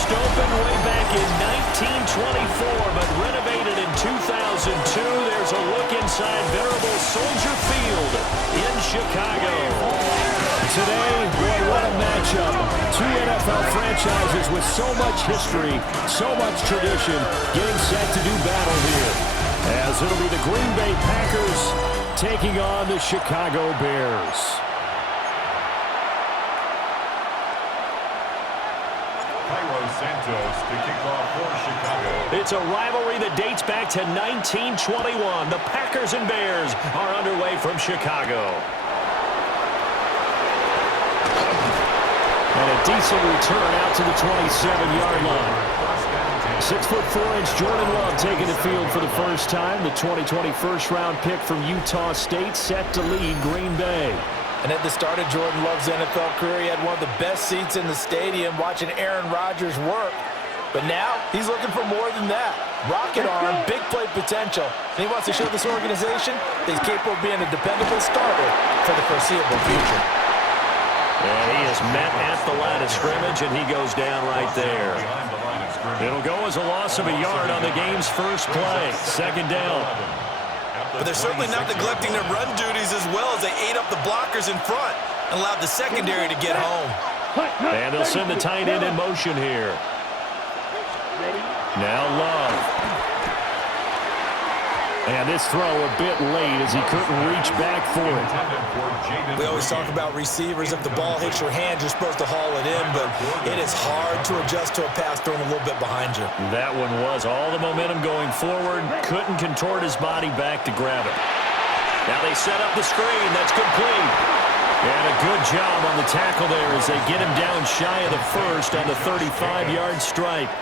First opened way back in 1924, but renovated in 2002. There's a look inside venerable Soldier Field in Chicago. Today, boy, what a matchup. Two NFL franchises with so much history, so much tradition, getting set to do battle here. As it'll be the Green Bay Packers taking on the Chicago Bears. Santos to kick off for Chicago. It's a rivalry that dates back to 1921. The Packers and Bears are underway from Chicago. And a decent return out to the 27-yard line. 6'4" Jordan Love taking the field for the first time. The 2020 first-round pick from Utah State set to lead Green Bay. And at the start of Jordan Love's NFL career, he had one of the best seats in the stadium watching Aaron Rodgers work. But now, he's looking for more than that. Rocket arm, big play potential. And he wants to show this organization that he's capable of being a dependable starter for the foreseeable future. And he is met at the line of scrimmage, and he goes down right there. It'll go as a loss of a yard on the game's first play. Second down. But they're certainly not neglecting their run duties as well as they ate up the blockers in front and allowed the secondary to get home. And they'll send the tight end in motion here. Now Love. And this throw a bit late as he couldn't reach back for it. We always talk about receivers. If the ball hits your hand, you're supposed to haul it in, but it is hard to adjust to a pass thrown a little bit behind you. That one was all the momentum going forward. Couldn't contort his body back to grab it. Now they set up the screen. That's complete. And a good job on the tackle there as they get him down shy of the first on the 35-yard strike.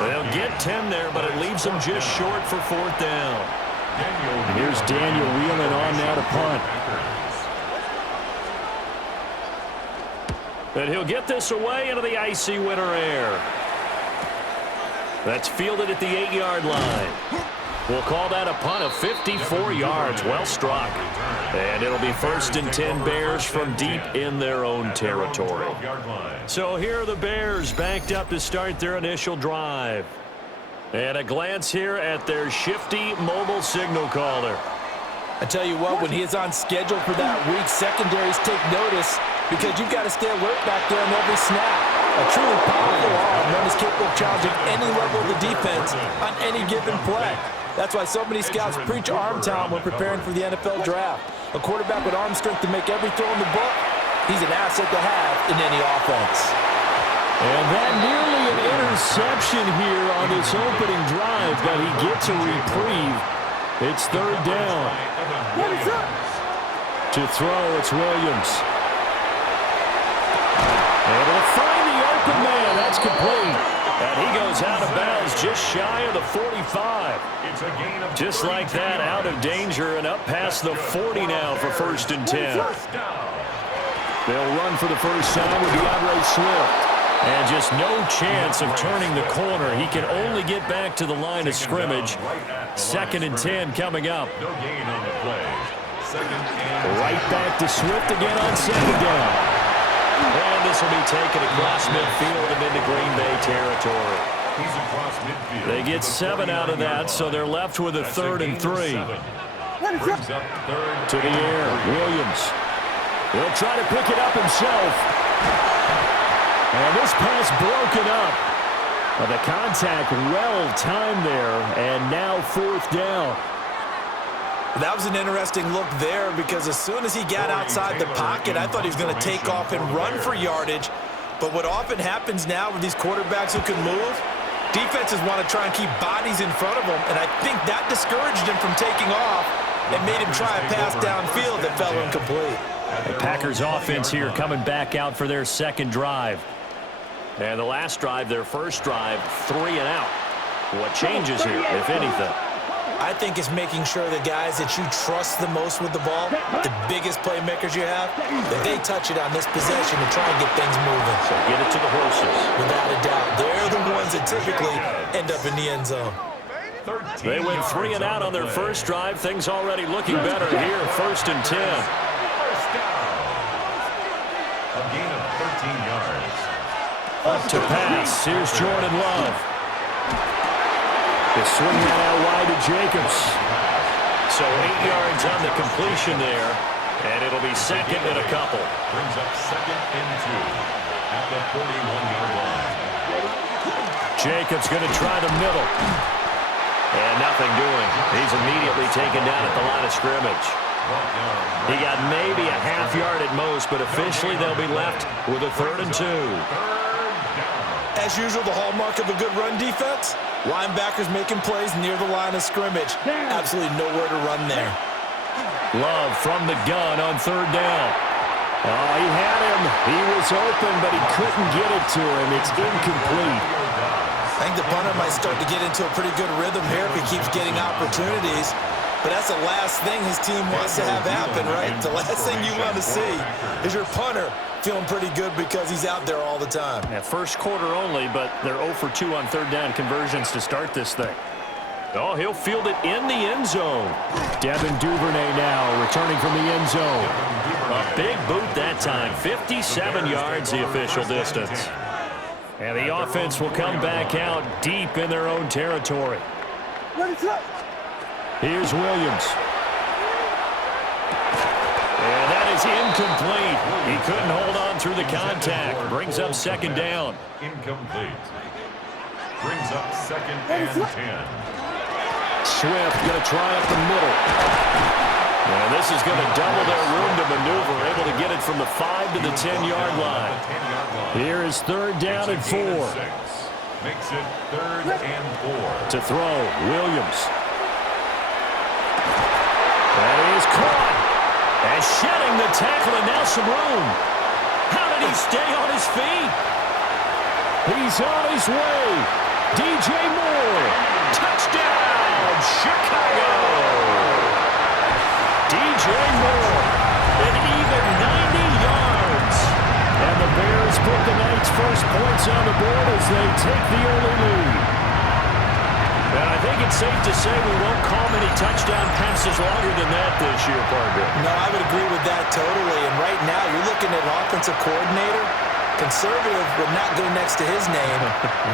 They'll get 10 there, but it leaves them just short for fourth down. Here's Daniel wheeling on now to punt. And he'll get this away into the icy winter air. That's fielded at the 8-yard line. We'll call that a punt of 54 yards. Well struck. And it'll be first and 10 Bears from deep in their own territory. So here are the Bears backed up to start their initial drive. And a glance here at their shifty mobile signal caller. I tell you what, when he is on schedule for that week, secondaries take notice because you've got to stay alert back there on every snap. A truly powerful arm, one is capable of challenging any level of the defense on any given play. That's why so many scouts preach arm talent when preparing for the NFL draft. A quarterback with arm strength to make every throw in the book, he's an asset to have in any offense. And that nearly an interception here on this opening drive, but he gets a reprieve. It's third down. To throw, it's Williams. Able to find the open man. That's complete. And he goes out of bounds just shy of the 45. Just like that, out of danger and up past the 40 now for first and 10. They'll run for the first time with DeAndre Swift. And just no chance of turning the corner. He can only get back to the line of scrimmage. Second and 10 coming up. Right back to Swift again on second down. And this will be taken across midfield and into Green Bay territory. They get 7 out of that, so they're left with a third and 3. To the air, Williams. He'll try to pick it up himself. And this pass broken up. The contact well timed there, and now fourth down. That was an interesting look there because as soon as he got outside the pocket, I thought he was going to take off and run for yardage. But what often happens now with these quarterbacks who can move, defenses want to try and keep bodies in front of them, and I think that discouraged him from taking off and made him try a pass downfield that fell incomplete. The Packers offense here coming back out for their second drive. And the last drive, their first drive, 3 and out. What changes here, if anything? I think it's making sure the guys that you trust the most with the ball, the biggest playmakers you have, that they touch it on this possession to try and get things moving. So get it to the horses. Without a doubt. They're the ones that typically end up in the end zone. They went 3 and out on their first drive. Things already looking better here. First and 10. A gain of 13 yards. To pass, here's Jordan Love. They swing that out wide to Jacobs. So 8 yards on the completion there, and it'll be second and a couple. Brings up second and 2 at the 41-yard line. Jacobs going to try the middle. And nothing doing. He's immediately taken down at the line of scrimmage. He got maybe a half yard at most, but officially they'll be left with a 3rd and 2. As usual, the hallmark of a good run defense, linebackers making plays near the line of scrimmage. Absolutely nowhere to run there. Love from the gun on 3rd down. Oh, he had him. He was open, but he couldn't get it to him. It's incomplete. I think the punter might start to get into a pretty good rhythm here if he keeps getting opportunities. But that's the last thing his team wants to have happen, right? The last thing you want to see is your punter feeling pretty good because he's out there all the time. Yeah, first quarter only, but they're 0 for 2 on 3rd down conversions to start this thing. Oh, he'll field it in the end zone. Devin Duvernay now returning from the end zone. A big boot that time. 57 yards the official distance. And the offense will come back out deep in their own territory. Here's Williams. And that is incomplete. He couldn't hold on through the contact. Brings up 2nd down. Incomplete. Brings up 2nd and 10. Swift going to try up the middle. And this is going to double their room to maneuver, able to get it from the 5 to the 10-yard line. Here is 3rd down and 4. Makes it 3rd and 4. To throw, Williams. And he is caught. And shedding the tackle, and now some room. How did he stay on his feet? He's on his way. DJ Moore. Touchdown, Chicago. DJ Moore, an even 90 yards. And the Bears put the night's first points on the board as they take the early lead. And I think it's safe to say we won't call many touchdown passes longer than that this year, partner. No, I would agree with that totally. And right now, you're looking at an offensive coordinator. Conservative would not go next to his name.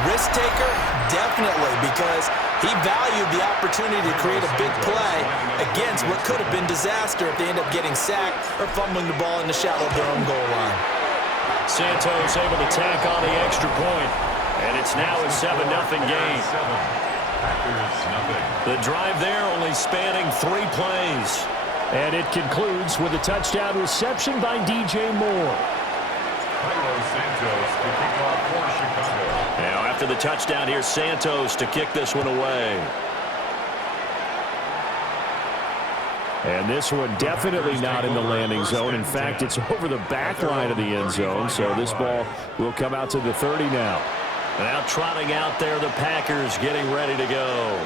Risk taker, definitely, because he valued the opportunity to create a big play against what could have been disaster if they end up getting sacked or fumbling the ball in the shadow of their own goal line. Santos able to tack on the extra point, and it's now a 7-0 game. The drive there only spanning 3 plays. And it concludes with a touchdown reception by DJ Moore. Santos to kick off for Chicago. Now after the touchdown, here's Santos to kick this one away. And this one definitely not in the landing zone. In fact, it's over the back line of the end zone, so this ball will come out to the 30 now. Now trotting out there, the Packers getting ready to go.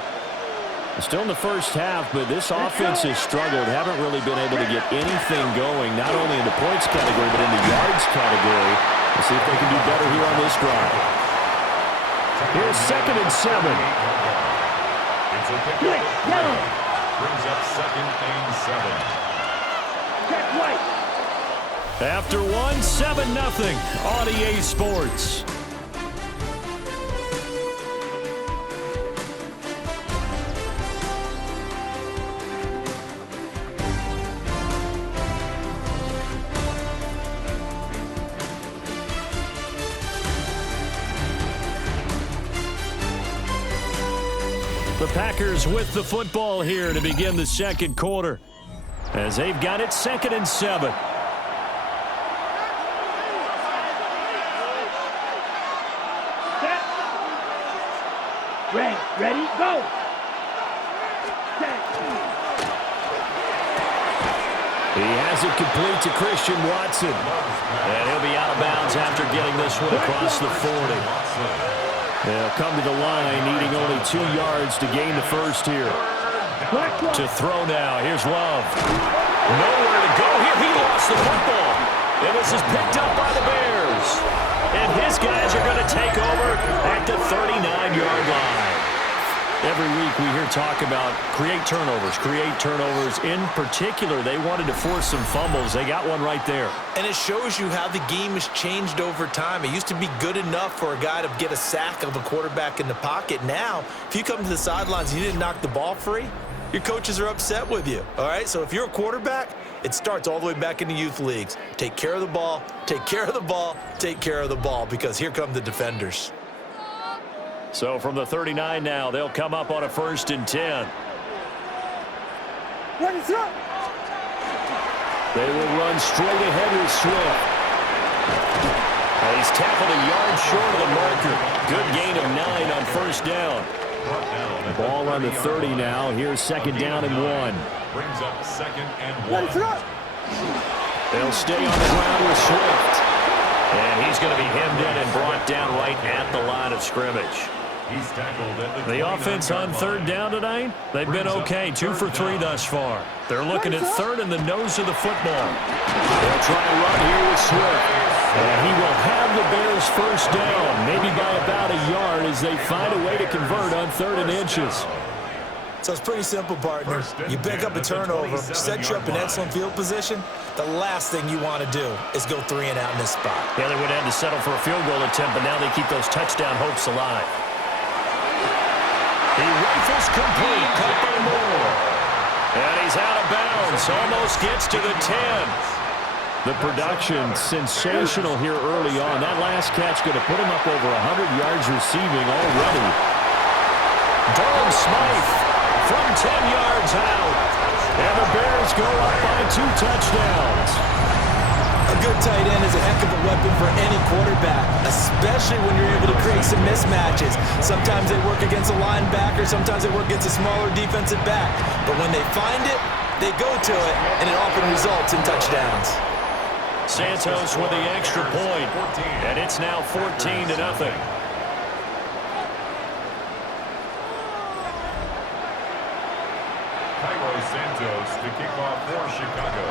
Still in the first half, but this offense has struggled. Haven't really been able to get anything going, not only in the points category, but in the yards category. Let's see if they can do better here on this drive. Here's 2nd and 7. It's a pickup. Brings up 2nd and 7. After one, 7-0 on EA Sports. The Packers with the football here to begin the second quarter, as they've got it 2nd and 7. Ready, go! He has it complete to Christian Watson. And he'll be out of bounds after getting this one across the 40. They'll come to the line needing only 2 yards to gain the first here. To throw now. Here's Love. Nowhere to go here. He lost the football. And this is picked up by the Bears. And his guys are going to take over at the 39-yard line. Every week we hear talk about create turnovers. In particular, they wanted to force some fumbles. They got one right there. And it shows you how the game has changed over time. It used to be good enough for a guy to get a sack of a quarterback in the pocket. Now, if you come to the sidelines and you didn't knock the ball free, your coaches are upset with you, all right? So if you're a quarterback, it starts all the way back in the youth leagues. Take care of the ball, take care of the ball, take care of the ball, because here come the defenders. So from the 39 now, they'll come up on a 1st and 10. They will run straight ahead with Swift. He's tackled a yard short of the marker. Good gain of 9 on 1st down. Ball on the 30 now. Here's 2nd down and 1. Brings up 2nd and 1. They'll stay on the ground with Swift. And he's going to be hemmed in and brought down right at the line of scrimmage. He's tackled at The offense on 3rd down tonight, they've been okay. 2 for 3 thus far. They're looking at 3rd in the nose of the football. They'll try a run here with Swift. And he will have the Bears 1st down, maybe by about a yard as they find a way to convert on 3rd and inches. So it's pretty simple, partner. You pick up a turnover, set you up in excellent field position. The last thing you want to do is go 3 and out in this spot. Yeah, they would have had to settle for a field goal attempt, but now they keep those touchdown hopes alive. He rifles complete, caught by Moore. And he's out of bounds, almost gets to the 10. The production sensational here early on. That last catch going to put him up over 100 yards receiving already. Durham Smythe from 10 yards out. And the Bears go up by 2 touchdowns. A good tight end is a heck of a weapon for any quarterback, especially when you're able to create some mismatches. Sometimes they work against a linebacker, sometimes they work against a smaller defensive back. But when they find it, they go to it, and it often results in touchdowns. Santos with the extra point, and it's now 14-0. Santos to kick off for Chicago.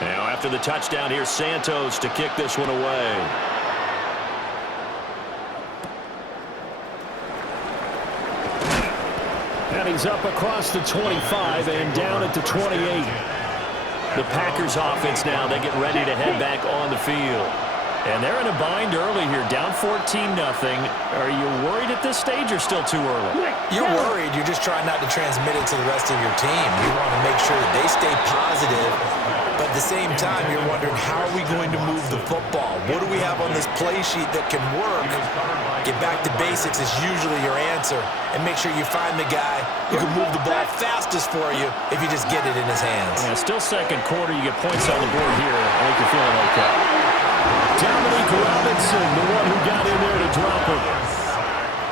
Now after the touchdown, here's Santos to kick this one away. And he's up across the 25 and down at the 28. The Packers offense now, they get ready to head back on the field. And they're in a bind early here, down 14-0. Are you worried at this stage or still too early? You're worried. You're just trying not to transmit it to the rest of your team. You want to make sure that they stay positive. But at the same time, you're wondering, how are we going to move the football? What do we have on this play sheet that can work? Get back to basics is usually your answer. And make sure you find the guy who can move the ball fastest for you if you just get it in his hands. Yeah, still 2nd quarter. You get points on the board here. I think you're feeling okay. Dominique Robinson, the one who got in there to drop him.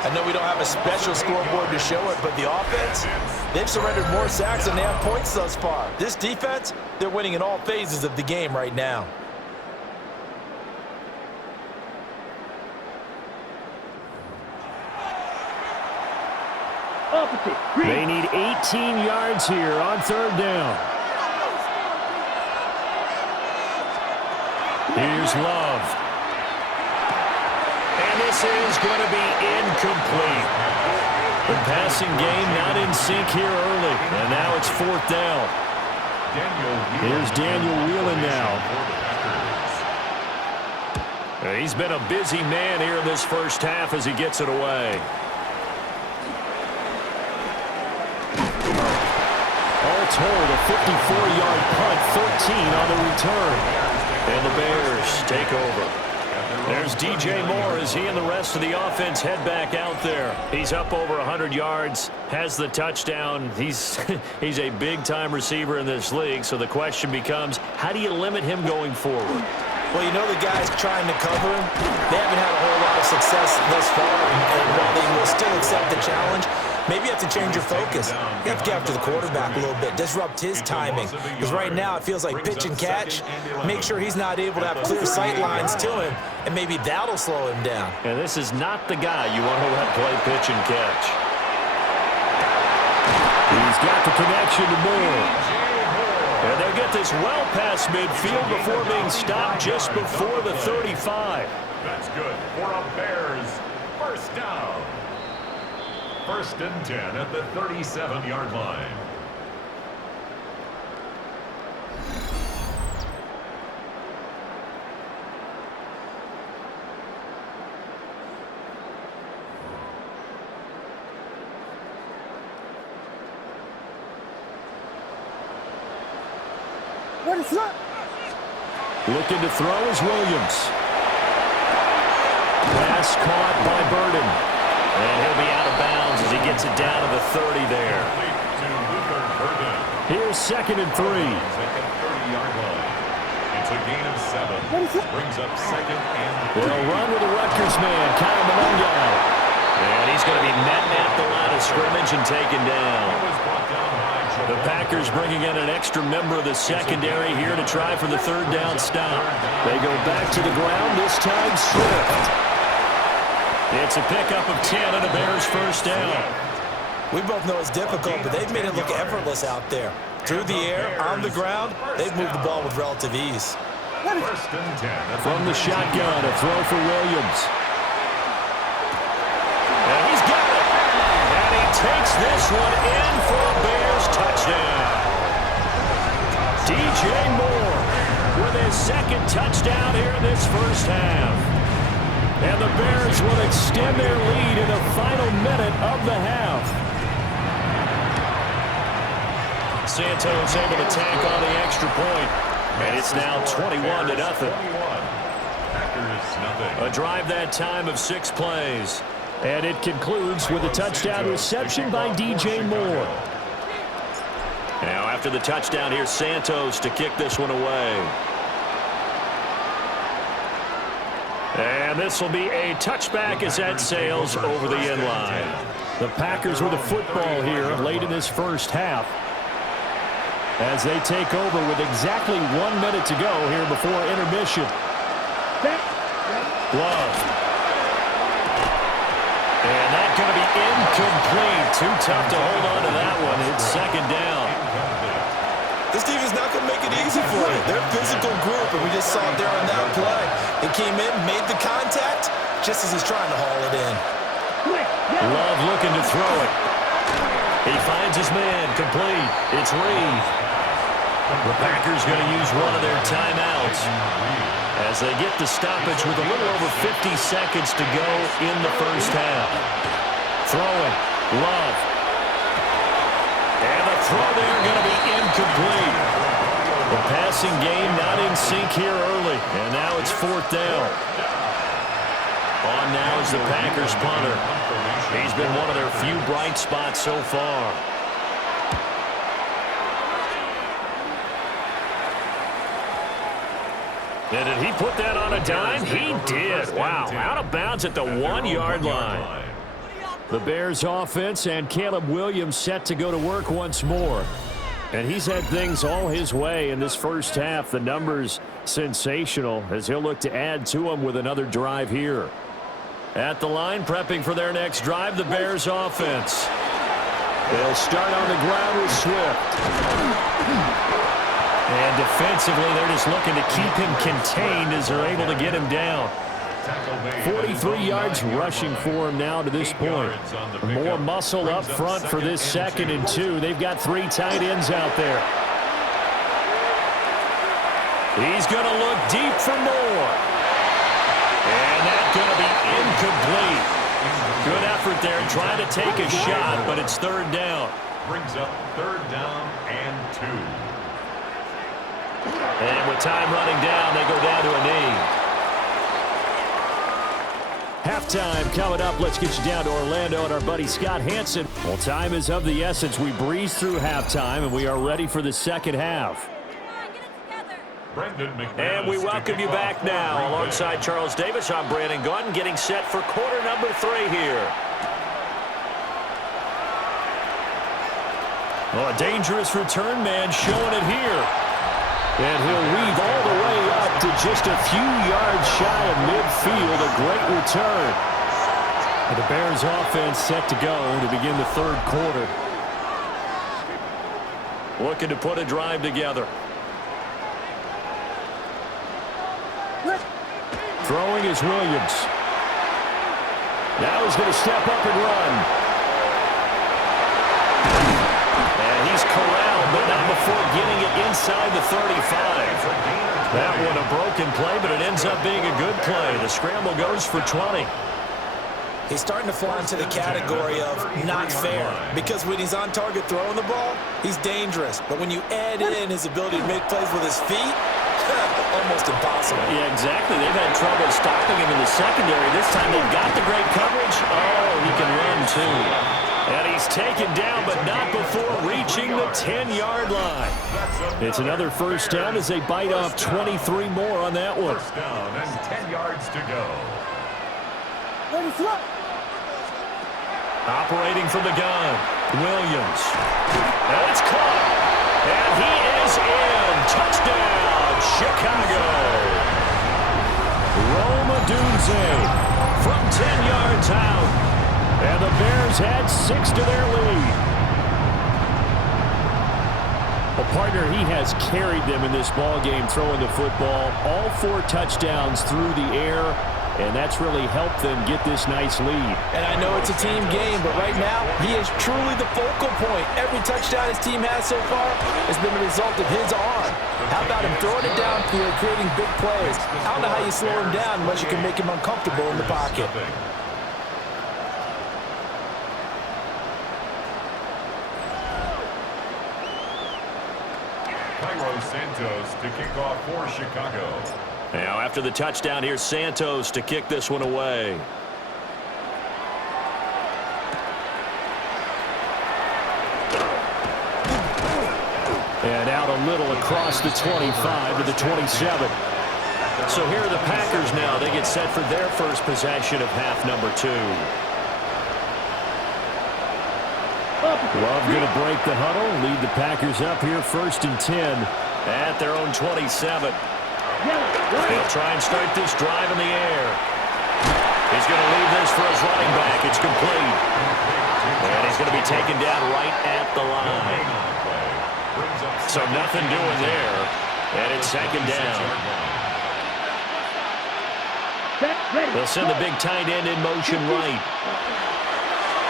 I know we don't have a special scoreboard to show it, but the offense, they've surrendered more sacks than they have points thus far. This defense, they're winning in all phases of the game right now. They need 18 yards here on 3rd down. Here's Love. And this is going to be incomplete. The passing game not in sync here early. And now it's 4th down. Here's Daniel Whelan now. He's been a busy man here in this 1st half as he gets it away. All told, a 54-yard punt, 13 on the return. And the Bears take over. There's DJ Moore as he and the rest of the offense head back out there. He's up over 100 yards, has the touchdown. He's a big-time receiver in this league, so the question becomes, how do you limit him going forward? Well, you know the guys trying to cover him, they haven't had a whole lot of success thus far, and while they will still accept the challenge, maybe you have to change your focus. You have to get after the quarterback a little bit, disrupt his timing. Because right now it feels like pitch and catch. Make sure he's not able to have clear sight lines to him, and maybe that'll slow him down. And this is not the guy you want to let play pitch and catch. He's got the connection to Moore. And they'll get this well past midfield before being stopped just before the 35. That's good for a Bears 1st down. First and 10 at the 37-yard line. Looking to throw is Williams. Pass caught by Burden. And he'll be out of bounds as he gets it down to the 30 there. Here's second and 3. It's a gain of 7. Brings up second and 3. They'll run with the Rutgers man, Kyle Malunga. And he's going to be met at the line of scrimmage and taken down. The Packers bringing in an extra member of the secondary here to try for the third down stop. They go back to the ground, this time Swift. It's a pickup of 10 and a Bears first down. We both know it's difficult, but they've made it look effortless out there. Through the air, on the ground, they've moved the ball with relative ease. First and 10. From the shotgun, a throw for Williams. And he's got it. And he takes this one in for a Bears touchdown. DJ Moore with his second touchdown here in this first half. And the Bears will extend their lead in the final minute of the half. Santos able to tack on the extra point. And it's now 21-0. Packers nothing. A drive that time of 6 plays. And it concludes with a touchdown reception by DJ Moore. Now after the touchdown, here's Santos to kick this one away. And this will be a touchback as that sails over the end line. The Packers with the football here late in this first half, as they take over with exactly 1 minute to go here before intermission. Love. And that's going to be incomplete. Too tough to hold on to that one. It's second down. This team is not going to make it easy for you. They're a physical group, and we just saw it there on that play. They came in, made the contact, just as he's trying to haul it in. Love looking to throw it. He finds his man, complete. It's Reed. The Packers going to use one of their timeouts as they get the stoppage with a little over 50 seconds to go in the first half. Throwing. Love. And the throw there going to be incomplete. The passing game not in sync here early. And now it's fourth down. On now is the Packers punter. He's been one of their few bright spots so far. And did he put that on a dime? He did. Wow, out of bounds at the 1-yard line. The Bears offense and Caleb Williams set to go to work once more. And he's had things all his way in this first half. The numbers sensational as he'll look to add to them with another drive here. At the line, prepping for their next drive, the Bears offense. They'll start on the ground with Swift. And defensively, they're just looking to keep him contained as they're able to get him down. 43 yards rushing for him now to this point. More muscle up front for this 2nd and 2. They've got 3 tight ends out there. He's going to look deep for more. And that's going to be incomplete. Good effort there trying to take a shot, but it's third down. Brings up third down and 2. And with time running down, they go down to a knee. Halftime coming up. Let's get you down to Orlando and our buddy Scott Hansen. Well, time is of the essence. We breeze through halftime, and we are ready for the second half. And we welcome you back now. Alongside Charles Davis, I'm Brandon Gordon, getting set for quarter number 3 here. Oh, a dangerous return man showing it here. And he'll weave all the way up to just a few yards shy of midfield. A great return. And the Bears offense set to go to begin the third quarter. Looking to put a drive together. Throwing is Williams. Now he's going to step up and run. he's corralled, but not before getting it inside the 35. That one a broken play, but it ends up being a good play. The scramble goes for 20. He's starting to fall into the category of not fair, because when he's on target throwing the ball, he's dangerous. But when you add in his ability to make plays with his feet, almost impossible. Yeah, exactly. They've had trouble stopping him in the secondary. This time they've got the great coverage. Oh, he can run too. And he's taken down, but not before reaching the 10-yard line. It's another first down as they bite off 23 more on that one. First down and 10 yards to go. Operating from the gun, Williams. Now it's caught. And he is in. Touchdown, Chicago. Roma Dunze from 10 yards out. And the Bears had 6 to their lead. Well, partner, he has carried them in this ball game throwing the football. All 4 touchdowns through the air. And that's really helped them get this nice lead. And I know it's a team game, but right now, he is truly the focal point. Every touchdown his team has so far has been the result of his arm. How about him throwing it downfield, creating big plays? I don't know how you slow him down unless you can make him uncomfortable in the pocket. Santos to kick off for Chicago. Now after the touchdown, here's Santos to kick this one away. And out a little across the 25 to the 27. So here are the Packers now. They get set for their first possession of half number 2. Love going to break the huddle, lead the Packers up here first and 10 at their own 27. They'll try and start this drive in the air. He's going to leave this for his running back. It's complete. And he's going to be taken down right at the line. So nothing doing there. And it's second down. They'll send the big tight end in motion right.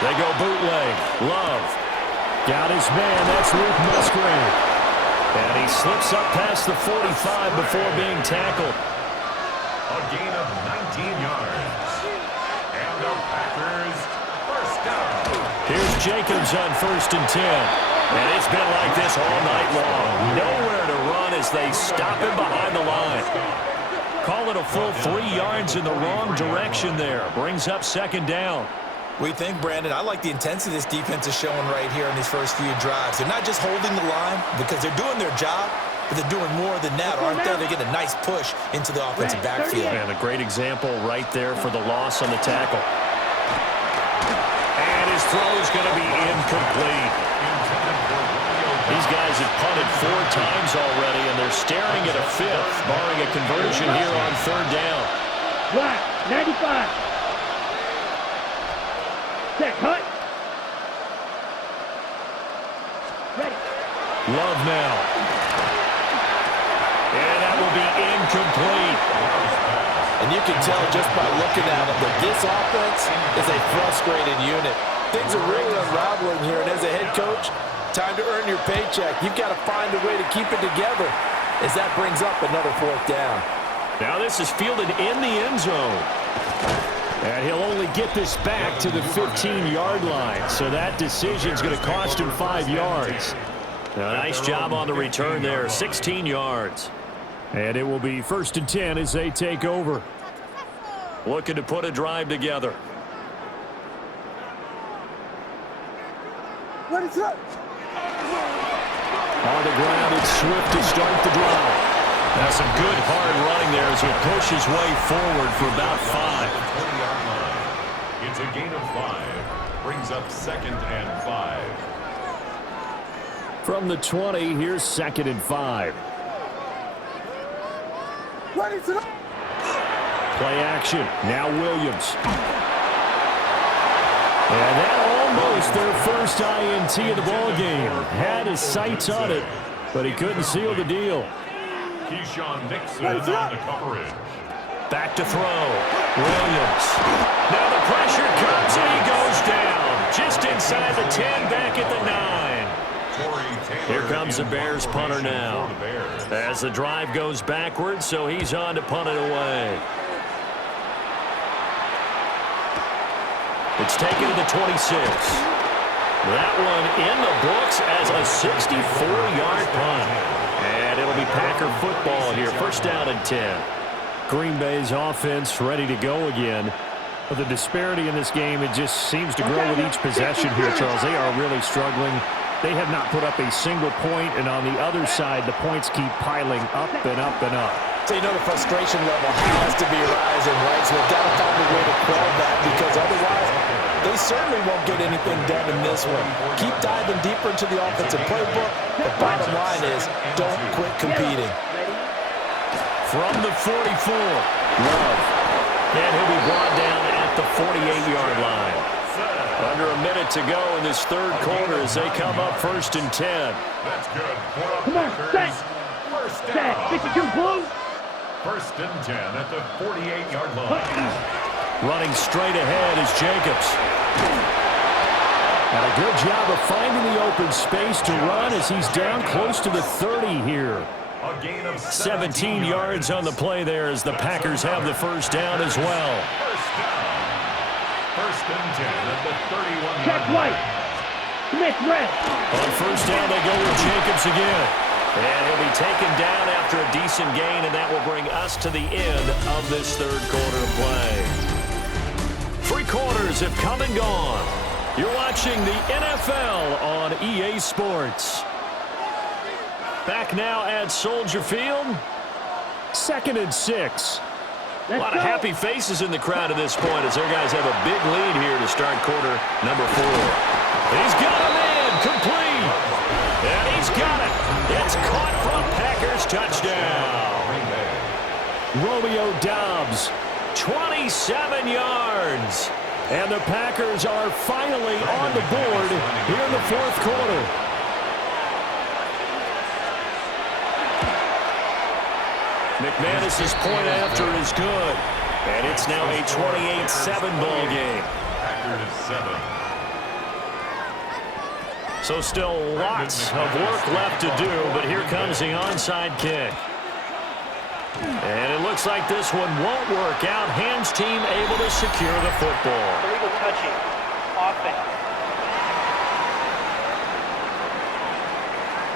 They go bootleg. Love. Got his man. That's Luke Musgrave. And he slips up past the 45 before being tackled. A gain of 19 yards. And the Packers first down. Here's Jacobs on first and 10. And it's been like this all night long. Nowhere to run as they stop him behind the line. Call it a full 3 yards in the wrong direction there. Brings up second down. We think, Brandon, I like the intensity this defense is showing right here in these first few drives. They're not just holding the line because they're doing their job, but they're doing more than that, aren't they? They're getting a nice push into the offensive backfield. And a great example right there for the loss on the tackle. And his throw is going to be incomplete. These guys have punted 4 times already, and they're staring at a 5th, barring a conversion here on third down. Black, 95. Set, cut. Ready. Love now. And that will be incomplete. And you can tell just by looking at it that this offense is a frustrated unit. Things are really unraveling here, and as a head coach, time to earn your paycheck. You've got to find a way to keep it together as that brings up another 4th down. Now this is fielded in the end zone. And he'll only get this back to the 15-yard line. So that decision's going to cost him 5 yards. Now, nice job on the return there, 16 yards. And it will be first and 10 as they take over. Looking to put a drive together. What is up? On the ground, it's Swift to start the drive. Now some good hard running there as he pushes way forward for about 5. It's a gain of 5. Brings up second and 5. From the 20, here's second and 5. Ready to Play action. Now Williams. And that almost their first INT of the ball game. Had his sights on it, but he couldn't seal the deal. Keyshawn Nixon on the coverage. Back to throw. Williams. Now the pressure comes and he goes down. Just inside the 10, back at the 9. Here comes the Bears punter now. As the drive goes backwards, so he's on to punt it away. It's taken to the 26. That one in the books as a 64-yard punt. And it'll be Packer football here. First down and 10. Green Bay's offense ready to go again. But the disparity in this game, it just seems to grow with each possession here, Charles. They are really struggling. They have not put up a single point, and on the other side, the points keep piling up and up and up. So you know the frustration level has to be rising, right? So they've got to find a way to quell that, because otherwise they certainly won't get anything done in this one. Keep diving deeper into the offensive playbook. The bottom line is don't quit competing. From the 44, Love. And he'll be brought down at the 48-yard line. Under a minute to go in this third quarter as they come up first and 10. That's good. Come on, set. First Set. down. 52 blue. First and 10 at the 48-yard line. Running straight ahead is Jacobs. And a good job of finding the open space to run as he's down close to the 30 here. A gain of 17 yards on the play there as the Packers have the first down as well. First down. First and 10 at the 31-yard Check line. right. Smith red. On first down, they go with Jacobs again. And he'll be taken down after a decent gain, and that will bring us to the end of this third quarter of play. 3 quarters have come and gone. You're watching the NFL on EA Sports. Back now at Soldier Field. 2nd and 6. A lot of happy faces in the crowd at this point as their guys have a big lead here to start quarter number 4. He's got him in, complete. And he's got it. It's caught for a Packers touchdown. Romeo Doubs. 27 yards. And the Packers are finally on the board here in the fourth quarter. McManus's point after is good. And it's now a 28-7 ball game. Packers 7. So still lots of work left to do, but here comes the onside kick. And it looks like this one won't work out. Ham's team able to secure the football. Illegal touching. Offense.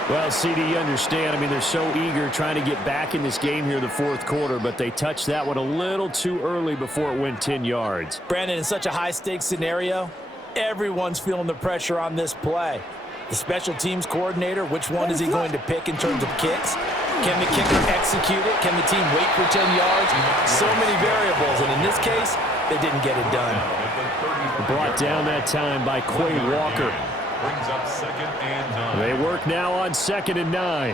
Well, CD, you understand. I mean, they're so eager trying to get back in this game here in the fourth quarter, but they touched that one a little too early before it went 10 yards. Brandon, in such a high-stakes scenario, everyone's feeling the pressure on this play. The special teams coordinator, which one is he going to pick in terms of kicks? Can the kicker execute it? Can the team wait for 10 yards? So many variables, and in this case, they didn't get it done. Brought down that time by Quay Walker. Brings up 2nd and 9. They work now on 2nd and 9.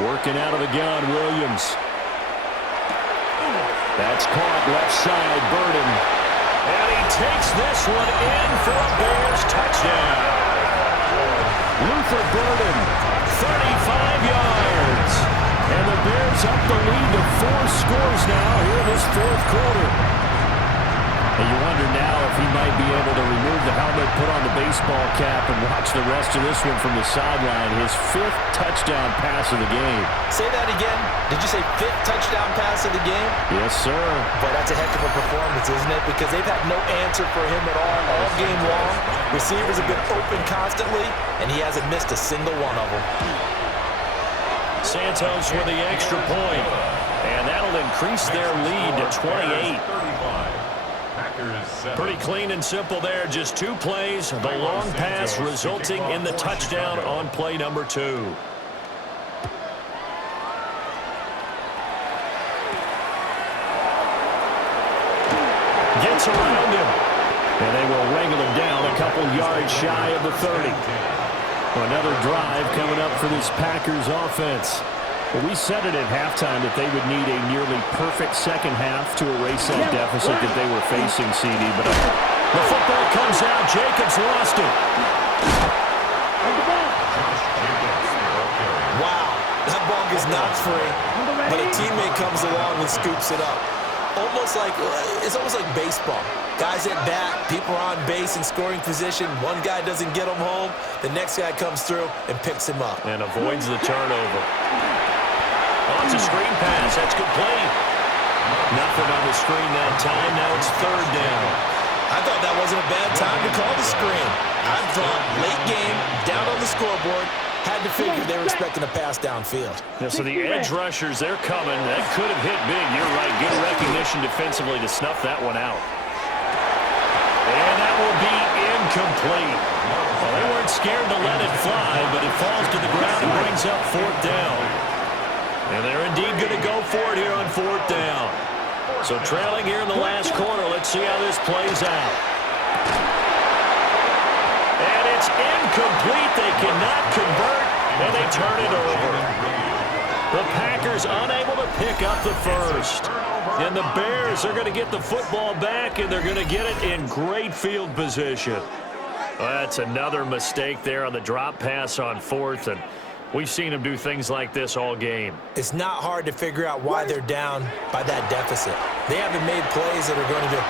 Working out of the gun, Williams. That's caught left side, Burden. And he takes this one in for a Bears touchdown. Luther Burden, 35 yards. and the Bears up the lead to 4 scores now here in this fourth quarter. And you wonder now if he might be able to remove the helmet, put on the baseball cap, and watch the rest of this one from the sideline. His 5th touchdown pass of the game. Say that again. Did you say 5th touchdown pass of the game? Yes, sir. But that's a heck of a performance, isn't it? Because they've had no answer for him at all game long. Receivers have been open constantly, and he hasn't missed a single one of them. Santos with the extra point, and that'll increase their lead to 28. Pretty clean and simple there. Just 2 plays. The long pass resulting in the touchdown on play number 2. Gets around him. And they will wrangle him down a couple yards shy of the 30. Another drive coming up for this Packers offense. Well, we said it at halftime that they would need a nearly perfect second half to erase that deficit that they were facing, CD. But the football comes out. Jacobs lost it. Wow, that ball gets knocked free, but a teammate comes along and scoops it up. It's almost like baseball. Guys at bat, people are on base in scoring position. One guy doesn't get him home. The next guy comes through and picks him up. And avoids the turnover. Oh, it's a screen pass. That's complete. Nothing on the screen that time. Now it's third down. I thought that wasn't a bad time to call the screen. I thought late game, down on the scoreboard, had to figure they were expecting a pass downfield. Yeah, so the edge rushers, they're coming. That could have hit big. You're right. Good recognition defensively to snuff that one out. And that will be incomplete. Well, they weren't scared to let it fly, but it falls to the ground and brings up fourth down. And they're indeed going to go for it here on fourth down. So trailing here in the last quarter. Let's see how this plays out. And it's incomplete. They cannot convert, and they turn it over. The Packers unable to pick up the first. And the Bears are going to get the football back, and they're going to get it in great field position. Well, that's another mistake there on the drop pass on fourth, and we've seen them do things like this all game. It's not hard to figure out why they're down by that deficit. They haven't made plays that are going to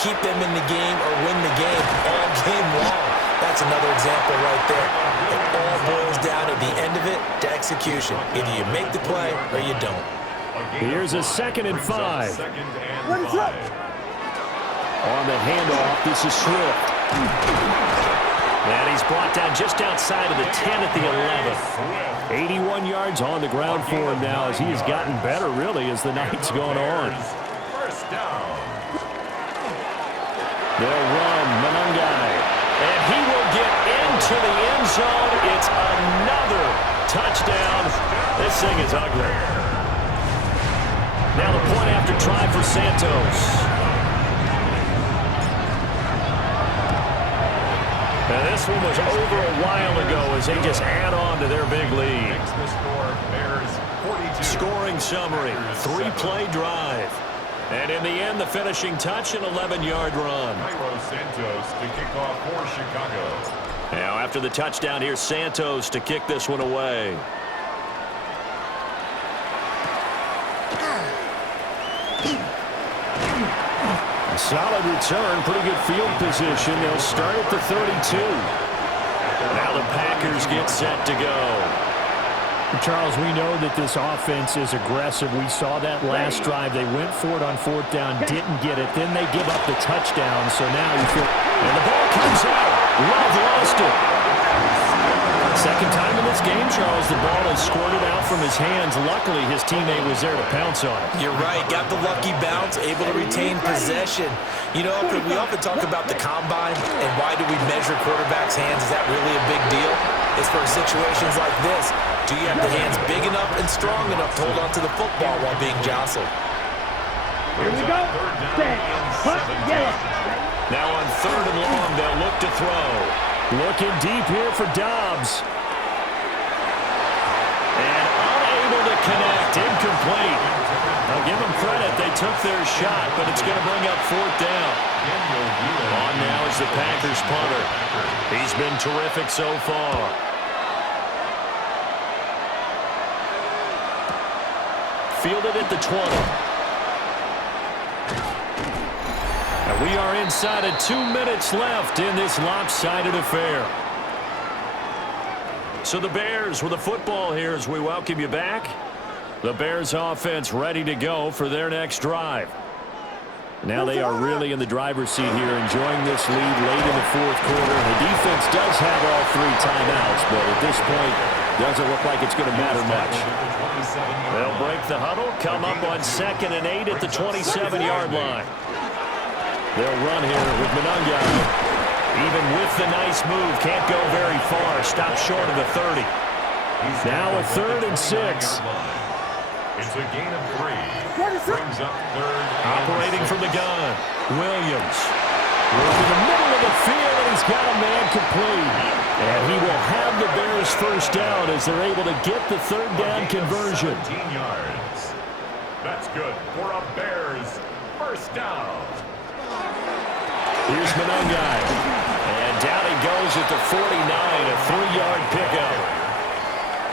keep them in the game or win the game all game long. That's another example right there. It all boils down at the end of it to execution. Either you make the play or you don't. Here's a 2nd and 5. What is up? On the handoff, this is Swift. And he's brought down just outside of the 10 at the 11. 81 yards on the ground for him now as he has gotten better, really, as the night's gone on. First down. They'll run Manungai. And he will get into the end zone. It's another touchdown. This thing is ugly. Now the point after try for Santos. Now this one was over a while ago as they just add on to their big lead. Scoring summary, 3-play drive. And in the end, the finishing touch, an 11-yard run. Santos to kick off for Chicago. Now after the touchdown, here's Santos to kick this one away. A solid return, pretty good field position. They'll start at the 32. Now the Packers get set to go. Charles, we know that this offense is aggressive. We saw that last drive. They went for it on fourth down, didn't get it. Then they give up the touchdown. So now you feel... And the ball comes out. Love lost it. Second time in this game, Charles, the ball has squirted out from his hands. Luckily, his teammate was there to pounce on it. You're right. Got the lucky bounce, able to retain possession. You know, we often talk about the combine and why do we measure quarterbacks' hands. Is that really a big deal? It's for situations like this. Do you have the hands big enough and strong enough to hold on to the football while being jostled? Here we go. Set. Hut. Yellow. Now on 3rd and long, they'll look to throw. Looking deep here for Dobbs. And unable to connect. Incomplete. I'll give them credit. They took their shot, but it's going to bring up fourth down. On now is the Packers punter. He's been terrific so far. Fielded at the 20. And we are inside of 2 minutes left in this lopsided affair. So the Bears with the football here as we welcome you back. The Bears offense ready to go for their next drive. Now they are really in the driver's seat here, enjoying this lead late in the fourth quarter. The defense does have all 3 timeouts, but at this point, doesn't look like it's going to matter much. They'll break the huddle, come up on 2nd and 8 at the 27-yard line. They'll run here with Manungai. Even with the nice move, can't go very far. Stop short of the 30. Now a 3rd and 6. It's a gain of 3. Brings up 3rd. Operating from the gun, Williams. Working the middle of the field, and he's got a man complete. And he will have the Bears first down as they're able to get the 3rd down conversion. 17 yards. That's good for a Bears first down. Here's Manungai. And down he goes at the 49, a 3-yard pickup.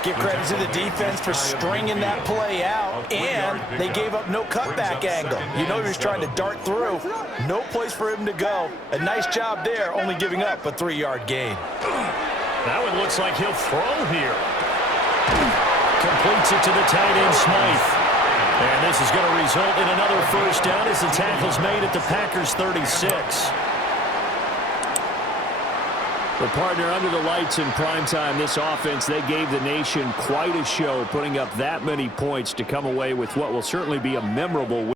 Give credit to the defense for stringing that play out, and they gave up no cutback angle. You know he was trying to dart through. No place for him to go. A nice job there, only giving up a 3-yard gain. That one looks like he'll throw here. Completes it to the tight end, Smythe. And this is going to result in another first down as the tackle's made at the Packers' 36. The partner under the lights in primetime, this offense, they gave the nation quite a show, putting up that many points to come away with what will certainly be a memorable win.